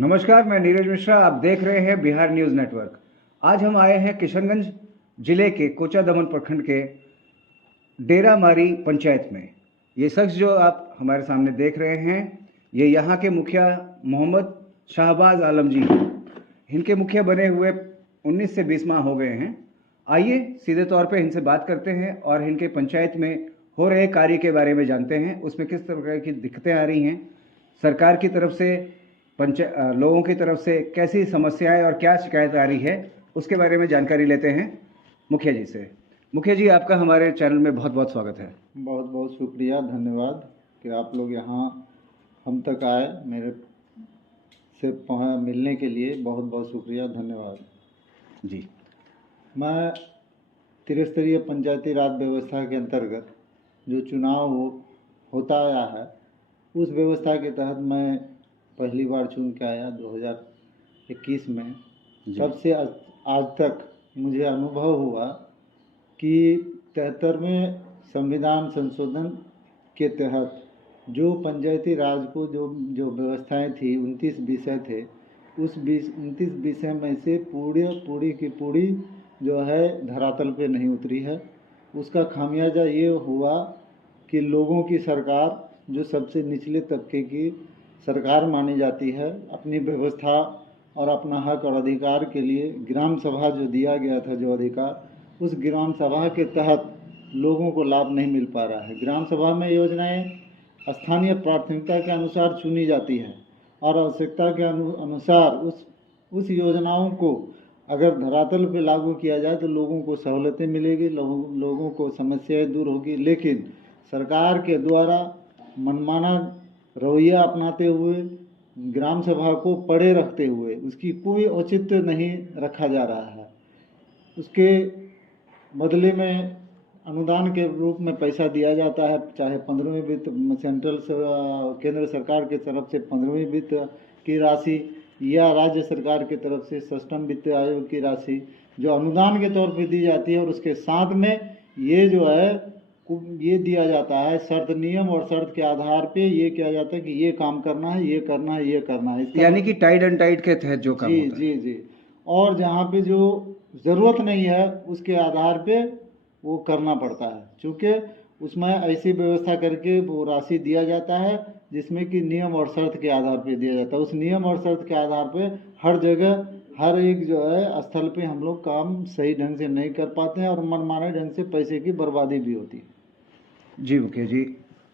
नमस्कार, मैं नीरज मिश्रा। आप देख रहे हैं बिहार न्यूज़ नेटवर्क। आज हम आए हैं किशनगंज जिले के कोचादमन प्रखंड के डेरा मारी पंचायत में। ये शख्स जो आप हमारे सामने देख रहे हैं, ये यहाँ के मुखिया मोहम्मद शाहबाज आलम जी हैं। इनके मुखिया बने हुए 19 से 20 माह हो गए हैं। आइए सीधे तौर पे इनसे बात करते हैं और इनके पंचायत में हो रहे कार्य के बारे में जानते हैं। उसमें किस तरह की दिक्कतें आ रही हैं, सरकार की तरफ से लोगों की तरफ से कैसी समस्याएं और क्या शिकायत आ रही है, उसके बारे में जानकारी लेते हैं मुखिया जी से। मुखिया जी, आपका हमारे चैनल में बहुत बहुत स्वागत है। बहुत बहुत शुक्रिया, धन्यवाद कि आप लोग यहाँ हम तक आए, मेरे से मिलने के लिए बहुत बहुत शुक्रिया, धन्यवाद जी। मैं त्रिस्तरीय पंचायती राज व्यवस्था के अंतर्गत जो चुनाव होता आया है, उस व्यवस्था के तहत मैं पहली बार चुन के आया 2021 में। तब से आज तक मुझे अनुभव हुआ कि 73वें संविधान संशोधन के तहत जो पंचायती राज को जो व्यवस्थाएं थी, 29 विषय थे, उस 29 विषय में से पूरी की पूरी जो है धरातल पे नहीं उतरी है। उसका खामियाजा ये हुआ कि लोगों की सरकार, जो सबसे निचले तबके की सरकार मानी जाती है, अपनी व्यवस्था और अपना हक और अधिकार के लिए ग्राम सभा जो दिया गया था, जो अधिकार, उस ग्राम सभा के तहत लोगों को लाभ नहीं मिल पा रहा है। ग्राम सभा में योजनाएं स्थानीय प्राथमिकता के अनुसार चुनी जाती है और आवश्यकता के अनुसार उस योजनाओं को अगर धरातल पे लागू किया जाए तो लोगों को सहूलतें मिलेगी, लोगों को समस्याएं दूर होगी। लेकिन सरकार के द्वारा मनमाना रवैया अपनाते हुए, ग्राम सभा को पड़े रखते हुए उसकी कोई औचित्य नहीं रखा जा रहा है। उसके बदले में अनुदान के रूप में पैसा दिया जाता है, चाहे 15वीं वित्त केंद्र सरकार की तरफ से 15वीं वित्त की राशि या राज्य सरकार की तरफ से 6वें वित्त आयोग की राशि जो अनुदान के तौर पर दी जाती है। और उसके साथ में ये जो है ये दिया जाता है शर्त, नियम और शर्त के आधार पे ये किया जाता है कि ये काम करना है, ये करना है, ये करना है। यानी कि टाइड एंड टाइड के तहत जो काम होता है। जी। और जहाँ पे जो ज़रूरत नहीं है उसके आधार पे वो करना पड़ता है, क्योंकि उसमें ऐसी व्यवस्था करके वो राशि दिया जाता है जिसमें कि नियम और शर्त के आधार पे दिया जाता है। उस नियम और शर्त के आधार पे हर जगह, हर एक जो है स्थल पे हम लोग काम सही ढंग से नहीं कर पाते हैं और मनमाने ढंग से पैसे की बर्बादी भी होती है। जी मुखिया जी,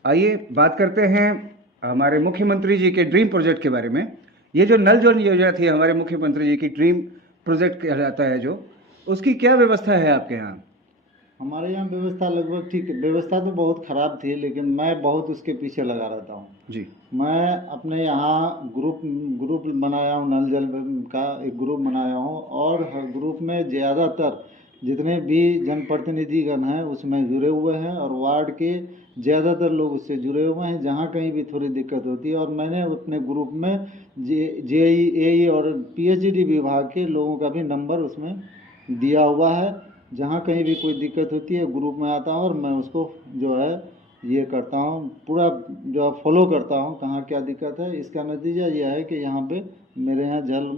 आइए बात करते हैं हमारे मुख्यमंत्री जी के ड्रीम प्रोजेक्ट के बारे में। ये जो नल जल योजना थी, हमारे मुख्यमंत्री जी की ड्रीम प्रोजेक्ट कहलाता है, जो उसकी क्या व्यवस्था है आपके यहाँ? हमारे यहाँ व्यवस्था लगभग ठीक है। व्यवस्था तो बहुत ख़राब थी, लेकिन मैं बहुत उसके पीछे लगा रहता हूँ जी। मैं अपने यहाँ ग्रुप बनाया हूँ, नल जल का एक ग्रुप बनाया हूँ, और हर ग्रुप में ज़्यादातर जितने भी जनप्रतिनिधिगण हैं उसमें जुड़े हुए हैं और वार्ड के ज़्यादातर लोग उससे जुड़े हुए हैं। जहाँ कहीं भी थोड़ी दिक्कत होती है, और मैंने अपने ग्रुप में जेई, एई और पीएचडी विभाग के लोगों का भी नंबर उसमें दिया हुआ है। जहाँ कहीं भी कोई दिक्कत होती है ग्रुप में आता हूँ और मैं उसको जो है ये करता हूँ, पूरा जो फॉलो करता हूँ कहाँ क्या दिक्कत है। इसका नतीजा यह है कि यहाँ पे मेरे यहाँ जल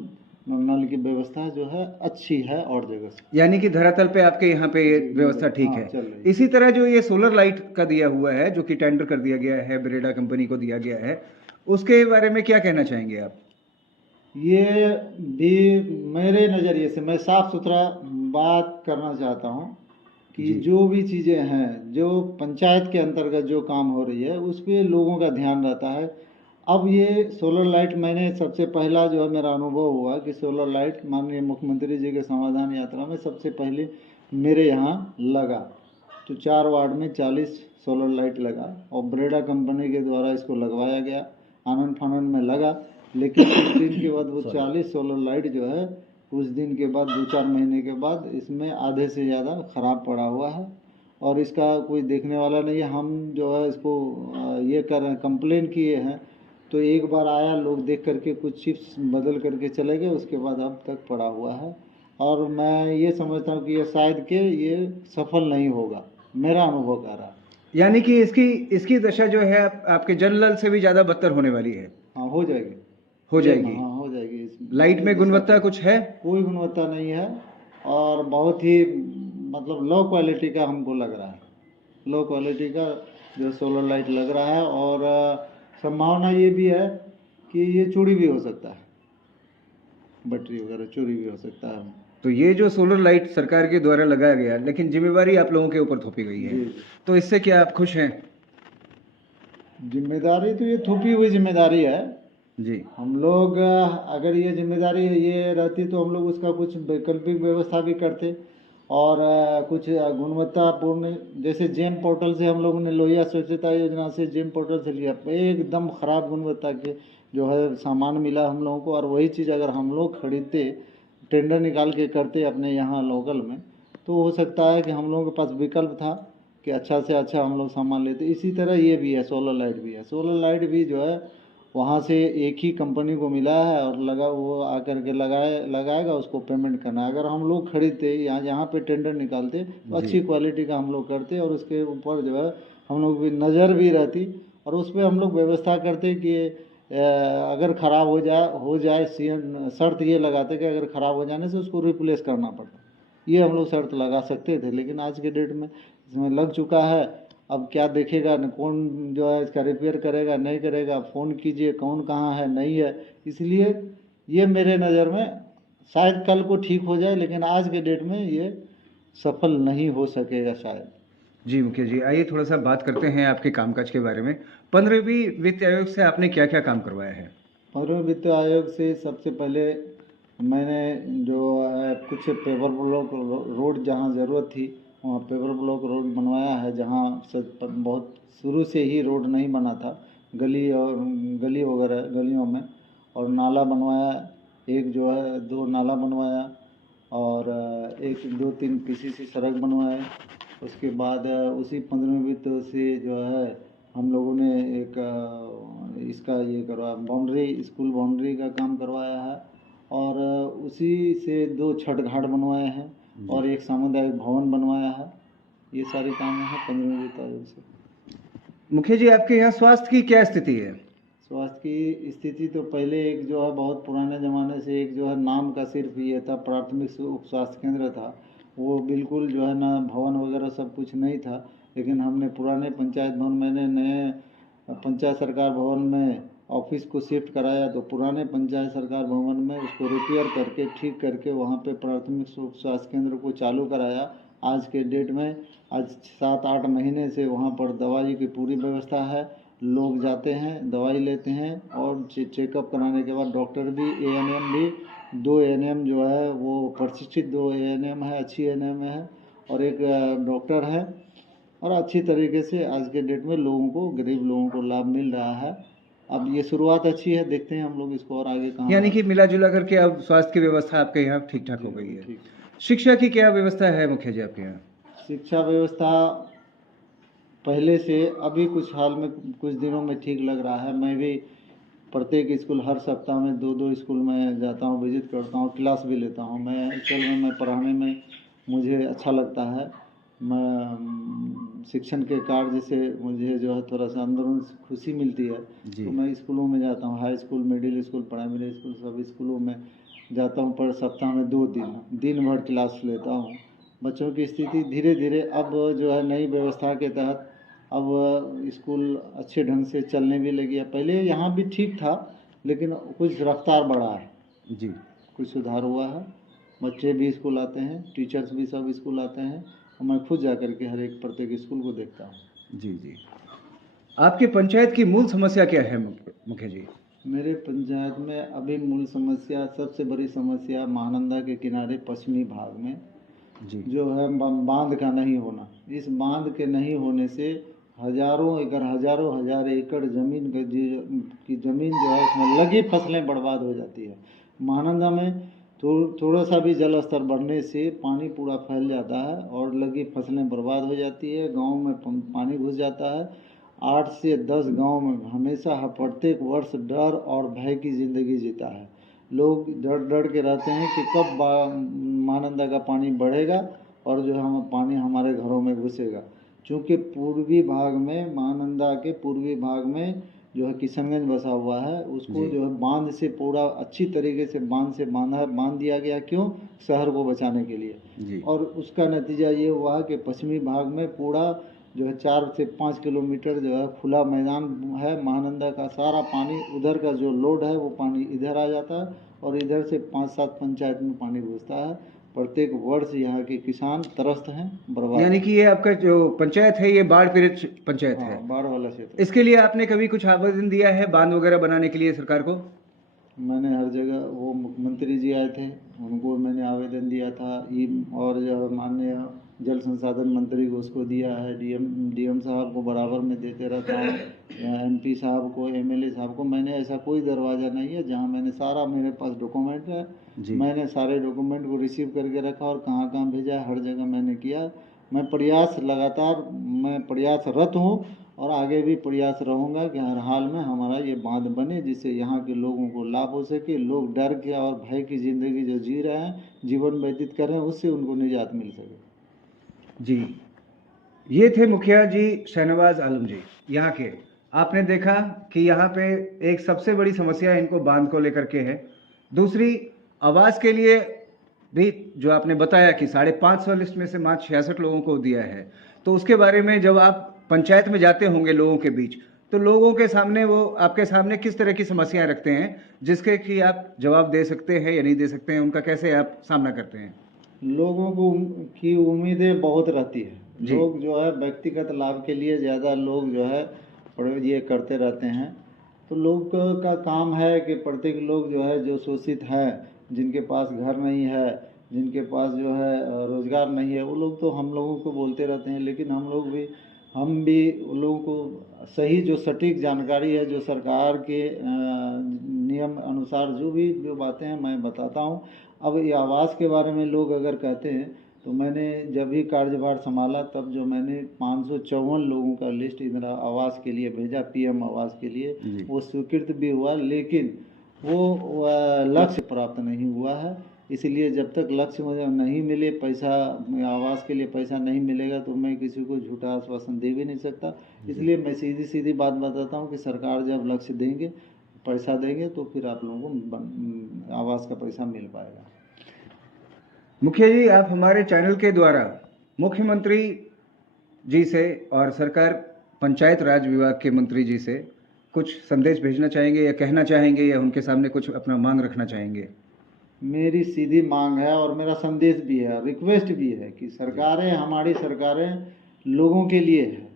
नल की व्यवस्था जो है अच्छी है और जगह से। यानी कि धरातल पे आपके यहाँ पे ये व्यवस्था ठीक है। इसी तरह जो ये सोलर लाइट का दिया हुआ है, जो कि टेंडर कर दिया गया है, ब्रेडा कंपनी को दिया गया है, उसके बारे में क्या कहना चाहेंगे आप? ये भी मेरे नज़रिए से मैं साफ सुथरा बात करना चाहता हूँ कि जो भी चीज़ें हैं, जो पंचायत के अंतर्गत जो काम हो रही है, उस पर लोगों का ध्यान रहता है। अब ये सोलर लाइट, मैंने सबसे पहला जो है मेरा अनुभव हुआ कि सोलर लाइट माननीय मुख्यमंत्री जी के समाधान यात्रा में सबसे पहले मेरे यहाँ लगा। तो 4 वार्ड में 40 सोलर लाइट लगा और ब्रेडा कंपनी के द्वारा इसको लगवाया गया, आनंद फानंद में लगा। लेकिन कुछ दिन के बाद वो 40 सोलर लाइट जो है, कुछ दिन के बाद 2-4 महीने के बाद इसमें आधे से ज़्यादा ख़राब पड़ा हुआ है और इसका कोई देखने वाला नहीं है। हम जो है इसको ये कर रहे हैं, कंप्लेन किए हैं, तो एक बार आया, लोग देख करके कुछ चिप्स बदल करके चले गए, उसके बाद अब तक पड़ा हुआ है। और मैं ये समझता हूँ कि ये शायद के ये सफल नहीं होगा, मेरा अनुभव कह रहा है। यानी कि इसकी दशा जो है आपके जल नल से भी ज़्यादा बदतर होने वाली है। हाँ, हो जाएगी। हो जाएगी। हाँ, हो जाएगी। लाइट में गुणवत्ता कुछ है? कोई गुणवत्ता नहीं है और बहुत ही मतलब लो क्वालिटी का हमको लग रहा है, लो क्वालिटी का जो सोलर लाइट लग रहा है। और संभावना ये भी है कि ये चोरी भी हो सकता है, बैटरी वगैरह चोरी भी हो सकता है। तो ये जो सोलर लाइट सरकार के द्वारा लगाया गया, लेकिन जिम्मेवारी आप लोगों के ऊपर थोपी गई है, जी। तो इससे क्या आप खुश हैं? जिम्मेदारी तो ये थोपी हुई जिम्मेदारी है। जी हम लोग अगर ये जिम्मेदारी ये रहती तो हम लोग उसका कुछ वैकल्पिक व्यवस्था भी करते और कुछ गुणवत्तापूर्ण, जैसे जेम पोर्टल से हम लोगों ने लोहिया स्वच्छता योजना से जेम पोर्टल से लिया, एकदम ख़राब गुणवत्ता के जो है सामान मिला हम लोगों को। और वही चीज़ अगर हम लोग खरीदते, टेंडर निकाल के करते अपने यहाँ लोकल में, तो हो सकता है कि हम लोगों के पास विकल्प था कि अच्छा से अच्छा हम लोग सामान लेते। इसी तरह ये भी है, सोलर लाइट भी है। सोलर लाइट भी जो है वहाँ से एक ही कंपनी को मिला है और लगा, वो आकर के लगाएगा, उसको पेमेंट करना है। अगर हम लोग खरीदते यहाँ पे टेंडर निकालते तो अच्छी क्वालिटी का हम लोग करते और उसके ऊपर जो है हम लोग भी नज़र भी रहती और उस पर हम लोग व्यवस्था करते कि अगर ख़राब हो जाए शर्त ये लगाते कि अगर ख़राब हो जाने से उसको रिप्लेस करना पड़ता, ये हम लोग शर्त लगा सकते थे। लेकिन आज के डेट में इसमें लग चुका है, अब क्या देखेगा न, कौन जो है इसका रिपेयर करेगा नहीं करेगा, फ़ोन कीजिए कौन कहाँ है नहीं है। इसलिए ये मेरे नज़र में शायद कल को ठीक हो जाए, लेकिन आज के डेट में ये सफल नहीं हो सकेगा शायद। जी मुखिया जी, आइए थोड़ा सा बात करते हैं आपके कामकाज के बारे में। 15वीं वित्त आयोग से आपने क्या क्या काम करवाया है? 15वें वित्त आयोग से सबसे पहले मैंने जो है कुछ पेपर ब्लॉक रोड जहाँ ज़रूरत थी वहाँ पेपर ब्लॉक रोड बनवाया है, जहाँ से बहुत शुरू से ही रोड नहीं बना था, गली वगैरह गलियों में। और नाला बनवाया, एक जो है 2 नाला बनवाया और एक 2-3 पीसीसी सड़क बनवाए। उसके बाद उसी 15वें वित्त से जो है हम लोगों ने एक इसका ये करवाया, बाउंड्री स्कूल बाउंड्री का काम करवाया है और उसी से 2 छठ घाट बनवाए हैं और एक सामुदायिक भवन बनवाया है। ये सारे काम हैं 15वें वित्त आयोग से। मुखिया जी, आपके यहाँ स्वास्थ्य की क्या स्थिति है? स्वास्थ्य की स्थिति तो पहले एक जो है बहुत पुराने ज़माने से एक जो है नाम का सिर्फ ये था, प्राथमिक उप स्वास्थ्य केंद्र था। वो बिल्कुल जो है ना भवन वगैरह सब कुछ नहीं था, लेकिन हमने पुराने पंचायत भवन, मैंने नए पंचायत सरकार भवन में ऑफिस को शिफ्ट कराया, तो पुराने पंचायत सरकार भवन में उसको रिपेयर करके ठीक करके वहाँ पे प्राथमिक उप स्वास्थ्य केंद्र को चालू कराया। आज के डेट में आज 7-8 महीने से वहाँ पर दवाई की पूरी व्यवस्था है। लोग जाते हैं, दवाई लेते हैं और चेकअप कराने के बाद डॉक्टर भी, एएनएम भी, 2 एएनएम जो है वो प्रशिक्षित 2 एएनएम है, अच्छी एएनएम है और एक डॉक्टर है। और अच्छी तरीके से आज के डेट में लोगों को, गरीब लोगों को लाभ मिल रहा है। अब ये शुरुआत अच्छी है, देखते हैं हम लोग इसको और आगे कहाँ। यानी कि मिला जुला करके अब स्वास्थ्य की व्यवस्था आपके यहाँ ठीक ठाक हो गई है। ठीक। शिक्षा की क्या व्यवस्था है मुखिया जी आपके यहाँ? शिक्षा व्यवस्था पहले से अभी कुछ हाल में कुछ दिनों में ठीक लग रहा है। मैं भी प्रत्येक स्कूल हर सप्ताह में 2-2 स्कूल में जाता हूँ, विजिट करता हूँ, क्लास भी लेता हूँ। मैं एक्चुअल में पढ़ाने में मुझे अच्छा लगता है। मैं शिक्षण के कार्य से मुझे जो है थोड़ा सा अंदरूनी खुशी मिलती है। तो मैं स्कूलों में जाता हूँ, high school, middle school, primary school, सब स्कूलों में जाता हूँ। पर सप्ताह में 2 दिन भर क्लास लेता हूँ। बच्चों की स्थिति धीरे धीरे अब जो है नई व्यवस्था के तहत अब स्कूल अच्छे ढंग से चलने भी लगी है। पहले यहाँ भी ठीक था, लेकिन कुछ रफ्तार बढ़ा है जी, कुछ सुधार हुआ है। बच्चे भी स्कूल आते हैं, टीचर्स भी सब स्कूल आते हैं और मैं खुद जा कर के हर एक प्रत्येक स्कूल को देखता हूँ। जी जी। आपके पंचायत की मूल समस्या क्या है मुखिया जी? मेरे पंचायत में अभी मूल समस्या, सबसे बड़ी समस्या महानंदा के किनारे पश्चिमी भाग में जी जो है बांध का नहीं होना। इस बांध के नहीं होने से हजारों हजार एकड़ ज़मीन की ज़मीन जो है उसमें लगी फसलें बर्बाद हो जाती है। महानंदा में थोड़ा सा भी जल स्तर बढ़ने से पानी पूरा फैल जाता है और लगी फसलें बर्बाद हो जाती है। गांव में पानी घुस जाता है। 8 से 10 गांव में हमेशा प्रत्येक वर्ष डर और भय की ज़िंदगी जीता है। लोग डर के रहते हैं कि कब महानंदा का पानी बढ़ेगा और जो हम पानी हमारे घरों में घुसेगा। चूँकि पूर्वी भाग में, महानंदा के पूर्वी भाग में जो है किशनगंज बसा हुआ है, उसको जी। जो है बांध से पूरा अच्छी तरीके से बांध दिया गया। क्यों? शहर को बचाने के लिए। जी। और उसका नतीजा ये हुआ कि पश्चिमी भाग में पूरा जो है 4 से 5 किलोमीटर जो है खुला मैदान है। महानंदा का सारा पानी, उधर का जो लोड है वो पानी इधर आ जाता है और इधर से 5-7 पंचायत में पानी घुसता है। प्रत्येक वर्ष यहाँ के किसान त्रस्त हैं, बर्बाद यानी हैं। कि ये आपका जो पंचायत है ये बाढ़ पीड़ित पंचायत है। हाँ, बाढ़ वाला क्षेत्र। इसके लिए आपने कभी कुछ आवेदन दिया है बांध वगैरह बनाने के लिए सरकार को? मैंने हर जगह, वो मुख्यमंत्री जी आए थे, उनको मैंने आवेदन दिया था। और जो माननीय जल संसाधन मंत्री को उसको दिया है। डीएम साहब को बराबर में देते रहता हूँ, एमपी साहब को, एमएलए साहब को। मैंने ऐसा कोई दरवाज़ा नहीं है जहाँ मैंने सारा, मेरे पास डॉक्यूमेंट है, मैंने सारे डॉक्यूमेंट को रिसीव करके रखा और कहाँ कहाँ भेजा, हर जगह मैंने किया। मैं प्रयासरत हूँ और आगे भी प्रयास रहूँगा कि हर हाल में हमारा ये बांध बने, जिससे यहाँ के लोगों को लाभ हो सके। लोग डर के और भय की ज़िंदगी जो जी रहे हैं, जीवन व्यतीत कर रहे हैं, उससे उनको निजात मिल सके। जी, ये थे मुखिया जी शहनवाज आलम जी यहाँ के। आपने देखा कि यहाँ पे एक सबसे बड़ी समस्या इनको बांध को लेकर के है। दूसरी, आवास के लिए भी जो आपने बताया कि 550 लिस्ट में से मात्र 66 लोगों को दिया है, तो उसके बारे में जब आप पंचायत में जाते होंगे लोगों के बीच, तो लोगों के सामने वो आपके सामने किस तरह की समस्याएं रखते हैं जिसके कि आप जवाब दे सकते हैं या नहीं दे सकते हैं, उनका कैसे आप सामना करते हैं? लोगों को की उम्मीदें बहुत रहती है। लोग जो है व्यक्तिगत लाभ के लिए ज़्यादा लोग जो है ये करते रहते हैं। तो लोग का काम है कि प्रत्येक लोग जो है, जो शोषित हैं, जिनके पास घर नहीं है, जिनके पास जो है रोज़गार नहीं है, वो लोग तो हम लोगों को बोलते रहते हैं। लेकिन हम भी उन लोगों को सही जो सटीक जानकारी है, जो सरकार के नियम अनुसार जो बातें हैं, मैं बताता हूँ। अब ये आवास के बारे में लोग अगर कहते हैं, तो मैंने जब भी कार्यभार संभाला तब जो मैंने 554 लोगों का लिस्ट इंदिरा आवास के लिए भेजा, पीएम आवास के लिए, वो स्वीकृत भी हुआ, लेकिन वो लक्ष्य प्राप्त नहीं हुआ है। इसलिए जब तक लक्ष्य मुझे नहीं मिले, पैसा आवास के लिए पैसा नहीं मिलेगा, तो मैं किसी को झूठा आश्वासन दे भी नहीं सकता। इसलिए मैं सीधी बात बताता हूँ कि सरकार जब लक्ष्य देंगे, पैसा देंगे, तो फिर आप लोगों को आवास का पैसा मिल पाएगा। मुखिया जी, आप हमारे चैनल के द्वारा मुख्यमंत्री जी से और सरकार पंचायत राज विभाग के मंत्री जी से कुछ संदेश भेजना चाहेंगे या कहना चाहेंगे या उनके सामने कुछ अपना मांग रखना चाहेंगे? मेरी सीधी मांग है और मेरा संदेश भी है, रिक्वेस्ट भी है कि हमारी सरकारें लोगों के लिए है,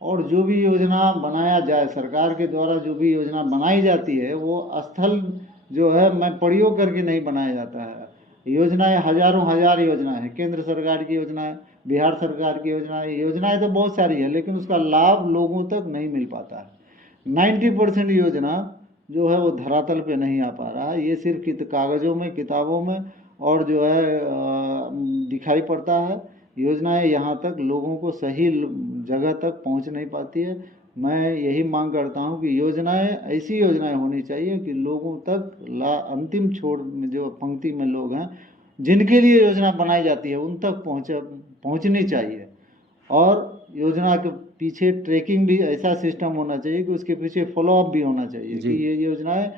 और जो भी योजना बनाया जाए, सरकार के द्वारा जो भी योजना बनाई जाती है, वो स्थल जो है मैं प्रयोग करके नहीं बनाया जाता है। योजनाएं हजार योजना है, केंद्र सरकार की योजना है, बिहार सरकार की योजनाएं तो बहुत सारी है, लेकिन उसका लाभ लोगों तक नहीं मिल पाता है। 90% योजना जो है वो धरातल पे नहीं आ पा रहा है। ये सिर्फ कागज़ों में, किताबों में और जो है दिखाई पड़ता है। योजनाएं यहाँ तक लोगों को सही जगह तक पहुँच नहीं पाती है। मैं यही मांग करता हूँ कि ऐसी योजनाएं होनी चाहिए कि लोगों तक अंतिम छोर में जो पंक्ति में लोग हैं, जिनके लिए योजना बनाई जाती है, उन तक पहुँचनी चाहिए। और योजना के पीछे ट्रैकिंग भी ऐसा सिस्टम होना चाहिए कि उसके पीछे फॉलोअप भी होना चाहिए कि ये योजनाएं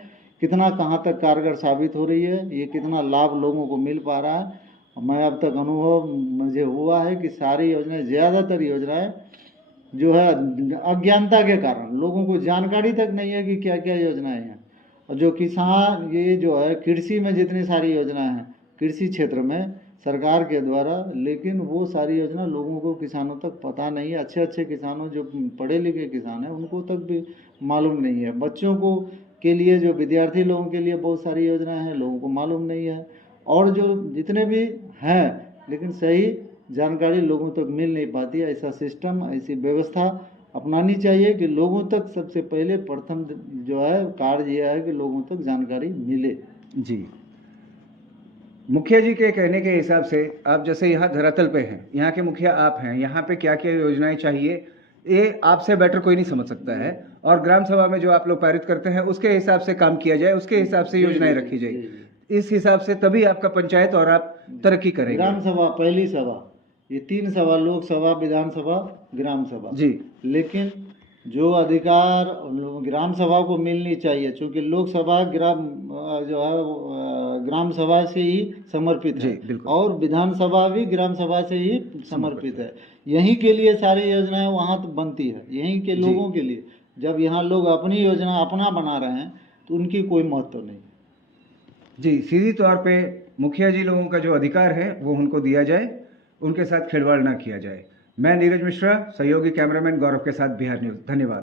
कितना कहाँ तक कारगर साबित हो रही है, ये कितना लाभ लोगों को मिल पा रहा है। मैं अब तक अनुभव मुझे हुआ है कि सारी योजनाएं, ज़्यादातर योजनाएं जो है अज्ञानता के कारण, लोगों को जानकारी तक नहीं है कि क्या क्या योजनाएं हैं। और जो किसान, ये जो है कृषि में जितनी सारी योजनाएं हैं कृषि क्षेत्र में सरकार के द्वारा, लेकिन वो सारी योजना लोगों को, किसानों तक पता नहीं है। अच्छे किसानों, जो पढ़े लिखे किसान हैं, उनको तक भी मालूम नहीं है। बच्चों को के लिए, जो विद्यार्थी लोगों के लिए बहुत सारी योजनाएं हैं, लोगों को मालूम नहीं है। और जो जितने भी हैं, लेकिन सही जानकारी लोगों तक मिल नहीं पाती है। ऐसा सिस्टम, ऐसी व्यवस्था अपनानी चाहिए कि लोगों तक सबसे पहले प्रथम जो है कार्य यह है कि लोगों तक जानकारी मिले। जी, मुखिया जी के कहने के हिसाब से आप जैसे यहाँ धरातल पे हैं, यहाँ के मुखिया आप हैं, यहाँ पे क्या क्या योजनाएं चाहिए ये आपसे बेटर कोई नहीं समझ सकता है। और ग्राम सभा में जो आप लोग पारित करते हैं उसके हिसाब से काम किया जाए, उसके हिसाब से योजनाएं रखी जाए, इस हिसाब से तभी आपका पंचायत और आप तरक्की करेंगे। ग्राम सभा, पहली सभा, ये 3 सभा, लोकसभा, विधानसभा, ग्राम सभा। जी, लेकिन जो अधिकार ग्राम सभा को मिलनी चाहिए, क्योंकि लोकसभा जो है ग्राम सभा से ही समर्पित जी, है बिल्कुल। और विधानसभा भी ग्राम सभा से ही समर्पित है। यहीं के लिए सारी योजनाएं वहाँ तो बनती है, यहीं के जी। लोगों के लिए। जब यहाँ लोग अपनी योजना अपना बना रहे हैं तो उनकी कोई महत्व नहीं। जी, सीधी तौर पे मुखिया जी लोगों का जो अधिकार है वो उनको दिया जाए, उनके साथ खिलवाड़ ना किया जाए। मैं नीरज मिश्रा, सहयोगी कैमरामैन गौरव के साथ बिहार न्यूज़। धन्यवाद।